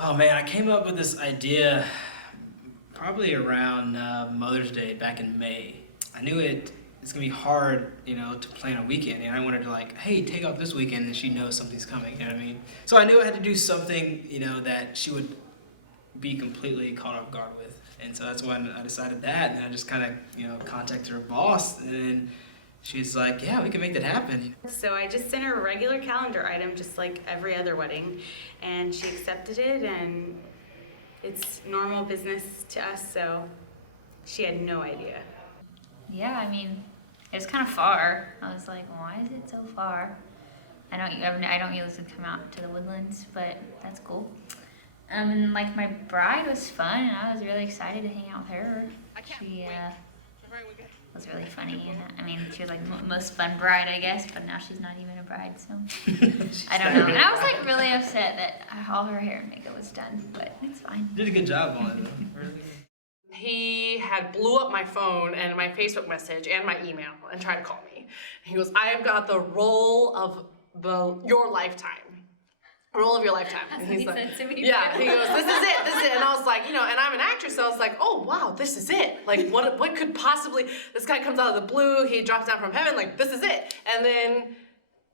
Oh man, I came up with this idea probably around Mother's Day back in May. I knew it's gonna be hard, to plan a weekend, and I wanted to like, hey, take off this weekend, and she knows something's coming. You know what I mean? So I knew I had to do something, that she would be completely caught off guard with, and so that's when I decided that, and I just kind of, contacted her boss, and then she's like, yeah, we can make that happen. So I just sent her a regular calendar item, just like every other wedding, and she accepted it, and it's normal business to us, so she had no idea. Yeah, I mean, it was kind of far. I was like, why is it so far? I don't usually come out to the Woodlands, but that's cool. And like my bride was fun, and I was really excited to hang out with her. She was really funny, and I mean, she was like most fun bride, I guess, but now she's not even a bride, so I don't know. And I was like really upset that all her hair and makeup was done, but it's fine. You did a good job on it, though. Really. He had blew up my phone and my Facebook message and my email and tried to call me. He goes, I have got the role of your lifetime. Role of your lifetime. And he's like, yeah, he goes, this is it. And I was like, and I'm an actress, so I was like, oh wow, this is it. Like what could possibly, this guy comes out of the blue, he drops down from heaven, like this is it. And then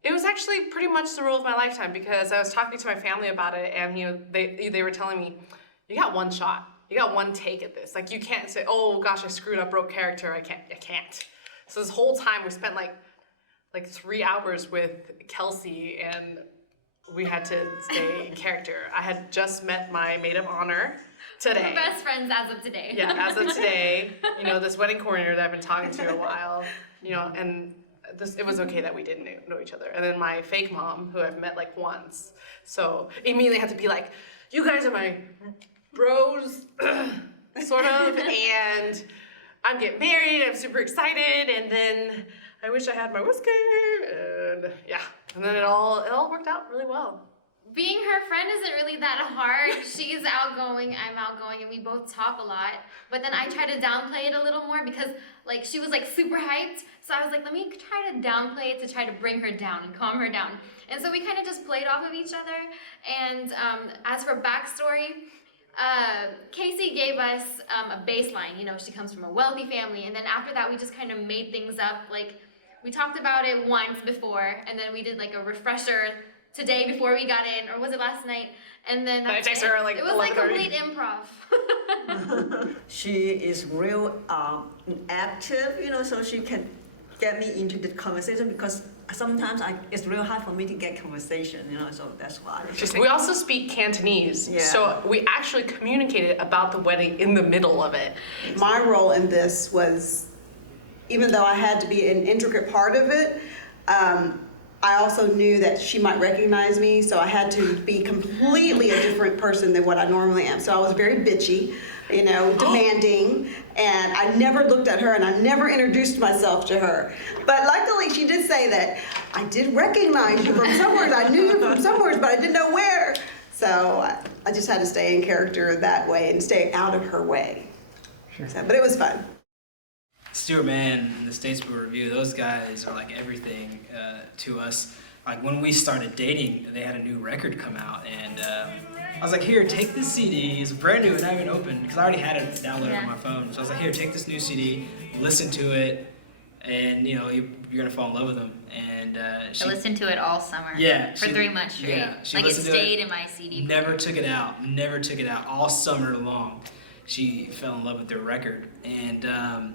it was actually pretty much the role of my lifetime, because I was talking to my family about it, and they were telling me, you got one shot. You got one take at this. Like, you can't say, oh gosh, I screwed up, broke character, I can't. So this whole time we spent like 3 hours with Kelsey, and we had to stay in character. I had just met my maid of honor today. We're best friends as of today. Yeah, as of today. This wedding coordinator that I've been talking to a while, and it was okay that we didn't know each other. And then my fake mom, who I've met like once, so immediately had to be like, you guys are my bros, sort of, and I'm getting married, I'm super excited, and then I wish I had my whiskey, and yeah, and then it all worked out really well. Being her friend isn't really that hard. She's outgoing, I'm outgoing, and we both talk a lot. But then I try to downplay it a little more because like she was like super hyped. So I was like, let me try to downplay it to try to bring her down and calm her down. And so we kind of just played off of each other. And as for backstory, Casey gave us a baseline. She comes from a wealthy family. And then after that, we just kind of made things up. Like we talked about it once before, and then we did like a refresher today before we got in, or was it last night? And then I texted her like it was like complete improv. She is real active, so she can get me into the conversation, because sometimes it's real hard for me to get conversation, so that's why. We also speak Cantonese, yeah. So we actually communicated about the wedding in the middle of it. My role in this was, even though I had to be an intricate part of it, I also knew that she might recognize me, so I had to be completely a different person than what I normally am. So I was very bitchy, demanding, and I never looked at her, and I never introduced myself to her. But luckily, she did say that I did recognize you from somewhere. I knew you from somewhere, but I didn't know where. So I just had to stay in character that way and stay out of her way. Sure. So, but it was fun. Stuart Mann and the Statesboro Review, those guys are like everything to us. Like when we started dating, they had a new record come out, and I was like, here, take this CD. It's brand new and not even open, because I already had it downloaded on my phone. So I was like, here, take this new CD, listen to it, and you're gonna fall in love with them. And I listened to it all summer. Yeah, for 3 months straight. Yeah, like it stayed in my CD. Never took it out all summer long. She fell in love with their record, and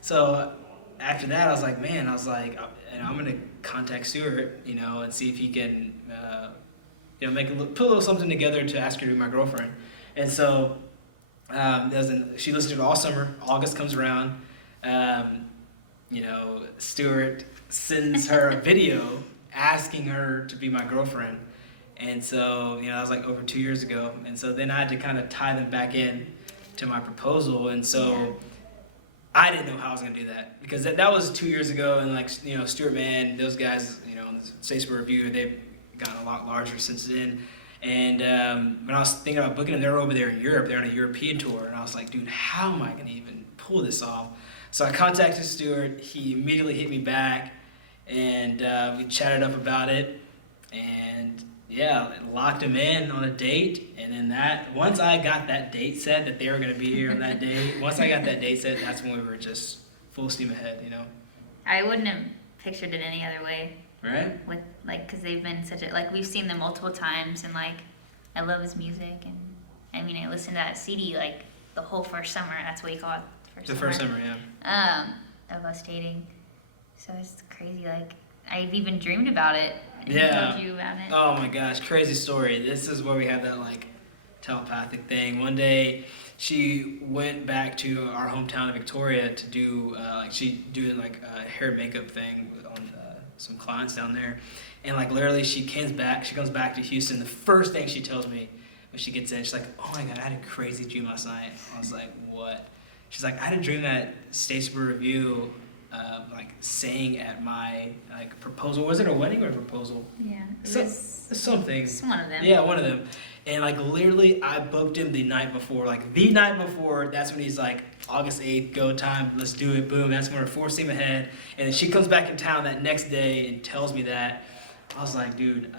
so after that, I was like, I'm gonna contact Stuart, and see if he can, put a little something together to ask her to be my girlfriend. And so, she listened to it all summer. August comes around, Stuart sends her a video asking her to be my girlfriend. And so, that was like over 2 years ago. And so then I had to kind of tie them back in to my proposal. And so. Yeah. I didn't know how I was going to do that, because that was 2 years ago, and Stuart Mann, those guys, the Statesboro Review, they've gotten a lot larger since then. And when I was thinking about booking them, they were over there in Europe, they're on a European tour, and I was like, dude, how am I going to even pull this off? So I contacted Stuart, he immediately hit me back, and we chatted up about it, and yeah, locked him in on a date, and then once I got that date set that they were gonna be here on that day, once I got that date set, that's when we were just full steam ahead, you know? I wouldn't have pictured it any other way. Right? With like, cause they've been such a like we've seen them multiple times, and like I love his music, and I mean I listened to that CD like the whole first summer. That's what you call it. The first summer, yeah. Of us dating. So it's crazy. Like I've even dreamed about it. And Yeah. told you about it. Oh my gosh, crazy story. This is where we have that like telepathic thing. One day she went back to our hometown of Victoria to do she doing like a hair and makeup thing on some clients down there, and like literally she comes back to Houston. The first thing she tells me when she gets in, she's like, "Oh my god, I had a crazy dream last night." I was like, "What?" She's like, "I had a dream that State Review like sang at my like proposal. Was it a wedding or a proposal? Yeah. It So- was Something. it's one of them. Yeah, one of them. And like literally I booked him the night before. Like the night before, that's when he's like, August 8th, go time, let's do it, boom. That's when we're full steam ahead. And then she comes back in town that next day and tells me that. I was like, dude,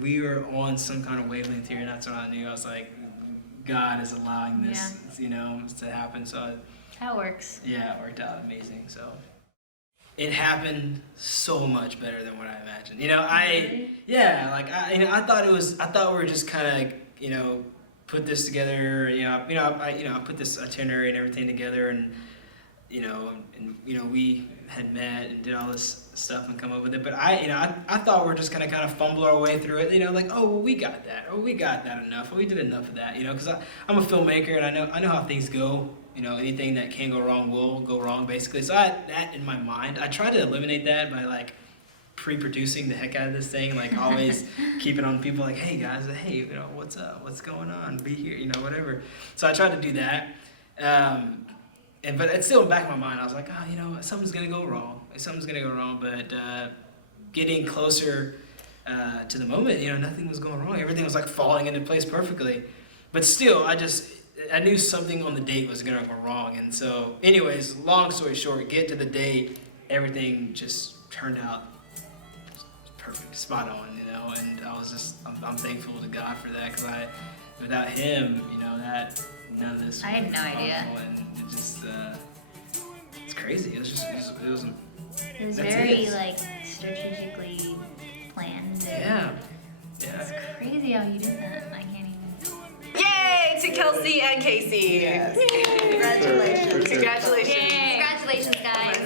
we are on some kind of wavelength here, and that's when I knew. I was like, God is allowing this, to happen. So That works. yeah, it worked out amazing. So it happened so much better than what I imagined. I thought we were just kind of, put this together. I put this itinerary and everything together, and we had met and did all this stuff and come up with it. But I thought we were just gonna kind of fumble our way through it. Like, oh, well, we got that, or we got that enough, or we did enough of that. Because I'm a filmmaker and I know how things go. Anything that can go wrong will go wrong, basically. So I had that in my mind. I tried to eliminate that by like pre-producing the heck out of this thing, like always keep it on people, like, hey guys, hey, what's up, what's going on, be here, whatever. So I tried to do that, but it's still in the back of my mind. I was like, something's gonna go wrong. But getting closer to the moment, nothing was going wrong. Everything was like falling into place perfectly. But still, I knew something on the date was gonna go wrong. And so, anyways, long story short, get to the date, everything just turned out perfect, spot on, and I was I'm thankful to God for that, because without him, that none of this. I had would no be idea. possible, and it just, it's crazy. It was It was That's very it. like strategically planned. yeah. It's crazy how you did that. I can't even. Yay to Kelsey and Casey. Yes. Congratulations. Congratulations. Congratulations, guys.